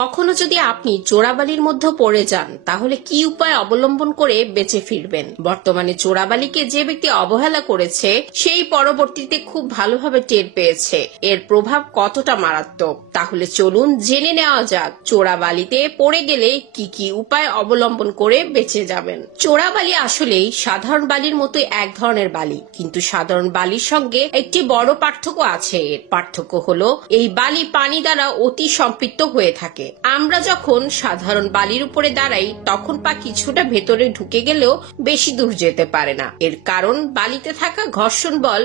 কখনো যদি আপনি চোরাবালির মধ্যে পড়ে যান তাহলে কি উপায় অবলম্বন করে বেঁচে ফিরবেন? বর্তমানে চোরাবালিকে যে ব্যক্তি অবহেলা করেছে সেই পরবর্তীতে খুব ভালোভাবে টের পেয়েছে এর প্রভাব কতটা মারাত্মক। তাহলে চলুন জেনে নেওয়া যাক চোরাবালিতে পড়ে গেলে কি কি উপায় অবলম্বন করে বেঁচে যাবেন। চোরাবালি আসলেই সাধারণ বালির মতো এক ধরনের বালি, কিন্তু সাধারণ বালির সঙ্গে একটি বড় পার্থক্য আছে। এর পার্থক্য হলো এই বালি পানি দ্বারা অতি সম্পৃক্ত হয়ে থাকে। আমরা যখন সাধারণ বালির উপরে দাঁড়াই তখন পা কিছুটা ভেতরে ঢুকে গেলেও বেশি দূর যেতে পারে না। এর কারণ বালিতে থাকা ঘর্ষণ বল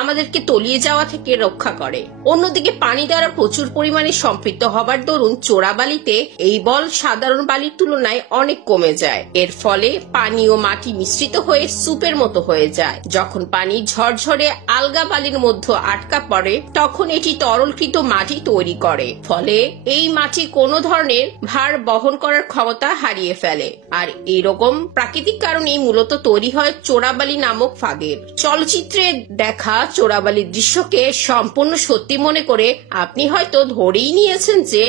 আমাদেরকে তলিয়ে যাওয়া থেকে রক্ষা করে। অন্যদিকে পানি দ্বারা প্রচুর পরিমাণে সম্পৃক্ত হবার দরুন চোরাবালিতে এই বল সাধারণ বালির তুলনায় অনেক কমে যায়। এর ফলে পানি ও মাটি মিশ্রিত হয়ে সুপের মতো হয়ে যায়। যখন পানি ঝরঝরে আলগা বালির মধ্যে আটকা পড়ে তখন এটি তরলকৃত মাটি তৈরি করে, ফলে এই মাটি কোনো ধরনের ভার বহন করার ক্ষমতা হারিয়ে ফেলে। আর এইরকম প্রাকৃতিক কারণেই মূলত তৈরি হয় চোরাবালি নামক ফাঁদের। চলচ্চিত্রে দেখা চোরাবালির দৃশ্যকে সম্পূর্ণ সত্যি মনে করে আপনি হয়তো ধরেই নিয়েছেন যে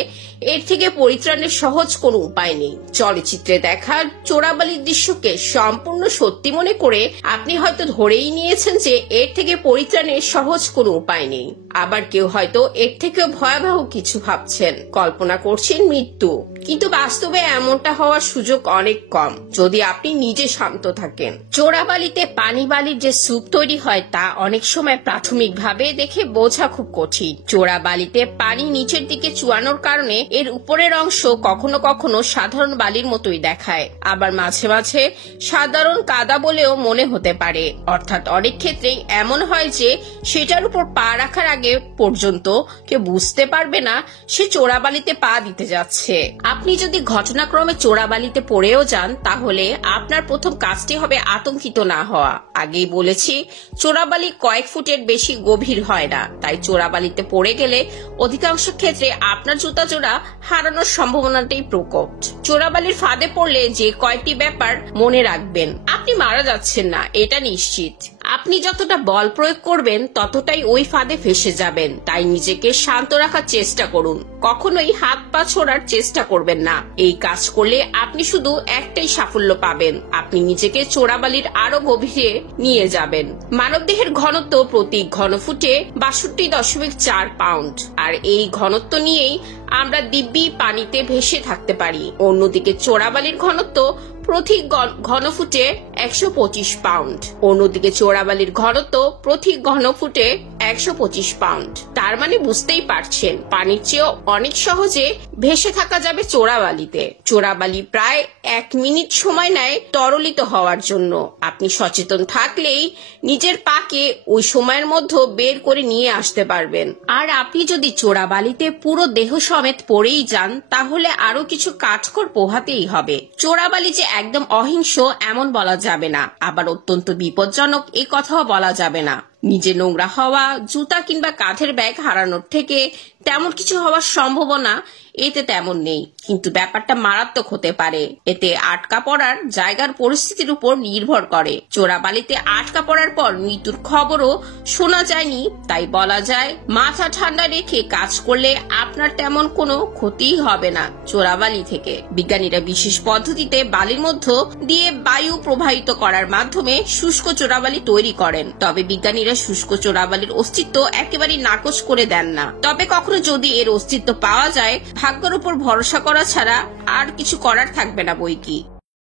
এর থেকে পরিত্রাণের সহজ কোনো উপায় নেই। চলচ্চিত্রে দেখা চোরাবালির দৃশ্যকে সম্পূর্ণ সত্যি মনে করে আপনি হয়তো ধরেই নিয়েছেন যে এর থেকে পরিত্রাণের সহজ কোনো উপায় নেই। আবার কেউ হয়তো এর থেকেও ভয়াবহ কিছু ভাবছেন, কল্পনা করছেন মৃত্যু। কিন্তু বাস্তবে এমনটা হওয়ার সুযোগ অনেক কম যদি আপনি নিজে শান্ত থাকেন। চোরাবালিতে পানি বালির যে স্যুপ তৈরি হয় তা অনেক সময় প্রাথমিকভাবে দেখে বোঝা খুব কঠিন। চোরাবালিতে পানি নিচের দিকে চুয়ানোর কারণে এর উপরের অংশ কখনো কখনো সাধারণ বালির মতোই দেখায়, আবার মাঝে মাঝে সাধারণ কাদা বলেও মনে হতে পারে। অর্থাৎ অনেক ক্ষেত্রেই এমন হয় যে সেটার উপর পা রাখার আগে পর্যন্ত কেউ বুঝতে পারবে না সে চোরাবালিতে পা দিতে যাচ্ছে। আপনি যদি ঘটনাক্রমে চোরাবালিতে পড়েও যান তাহলে আপনার প্রথম কাজটি হবে আতঙ্কিত না হওয়া। আগেই বলেছি চোরাবালি কয়েক ফুটের বেশি গভীর হয় না, তাই চোরাবালিতে পড়ে গেলে অধিকাংশ ক্ষেত্রে আপনার জুতা জোড়া হারানোর সম্ভাবনাটাই প্রকট। চোরাবালির ফাঁদে পড়লে যে কয়েকটি ব্যাপার মনে রাখবেন। আপনি মারা যাচ্ছেন না এটা নিশ্চিত। আপনি যতটা বল প্রয়োগ করবেন ততটাই ওই ফাঁদে ফেসে যাবেন, তাই নিজেকে শান্ত রাখার চেষ্টা করুন। কখনোই হাত পা ছোড়ার চেষ্টা করবেন না। এই কাজ করলে আপনি শুধু একটাই সাফল্য পাবেন, আপনি নিজেকে চোরাবালির আরো গভীরে নিয়ে যাবেন। মানবদেহের ঘনত্ব প্রতি ঘনফুটে ৬২.৪ পাউন্ড, আর এই ঘনত্ব নিয়েই আমরা দিব্যি পানিতে ভেসে থাকতে পারি। অন্যদিকে চোরাবালির ঘনত্ব প্রতি ঘনফুটে ১২৫ পাউন্ড। অন্যদিকে চোরাবালির ঘনত্ব প্রতি ঘনফুটে ১২৫ পাউন্ড। তার মানে বুঝতেই পারছেন পানির চেয়েও অনেক সহজে ভেসে থাকা যাবে চোরাবালিতে। চোরাবালি প্রায় ১ মিনিট সময় নেয় তরলিত হওয়ার জন্য। আপনি সচেতন থাকলেই নিজের পাকে ওই সময়ের মধ্যে বের করে নিয়ে আসতে পারবেন। আর আপনি যদি চোরাবালিতে পুরো দেহ সমেত পড়েই যান তাহলে আরো কিছু কাঠখড় পোহাতেই হবে। চোরাবালি যে একদম অহিংস এমন বলা যাবে না, আবার অত্যন্ত বিপজ্জনক এ কথাও বলা যাবে না। নিজে নোংরা হওয়া, জুতা কিংবা কাঁধের ব্যাগ হারানোর থেকে তেমন কিছু হওয়ার সম্ভাবনা এতে তেমন নেই, কিন্তু ব্যাপারটা মারাত্মক হতে পারে। এতে আটকা পড়ার জায়গার পরিস্থিতির উপর নির্ভর করে। চোরাবালিতে আটকা পড়ার পর মৃত্যুর খবরও শোনা যায়নি, তাই বলা যায় মাথা ঠান্ডা রেখে কাজ করলে আপনার তেমন কোনো ক্ষতিই হবে না চোরাবালি থেকে। বিজ্ঞানীরা বিশেষ পদ্ধতিতে বালির মধ্যে দিয়ে বায়ু প্রবাহিত করার মাধ্যমে শুষ্ক চোরাবালি তৈরি করেন। তবে বিজ্ঞানীরা শুষ্ক চোরাবালির অস্তিত্ব একেবারে নাকচ করে দেন না। তবে কখনো যদি এর অস্তিত্ব পাওয়া যায় ভাগ্যের উপর ভরসা করা ছাড়া আর কিছু করার থাকবে না বইকি।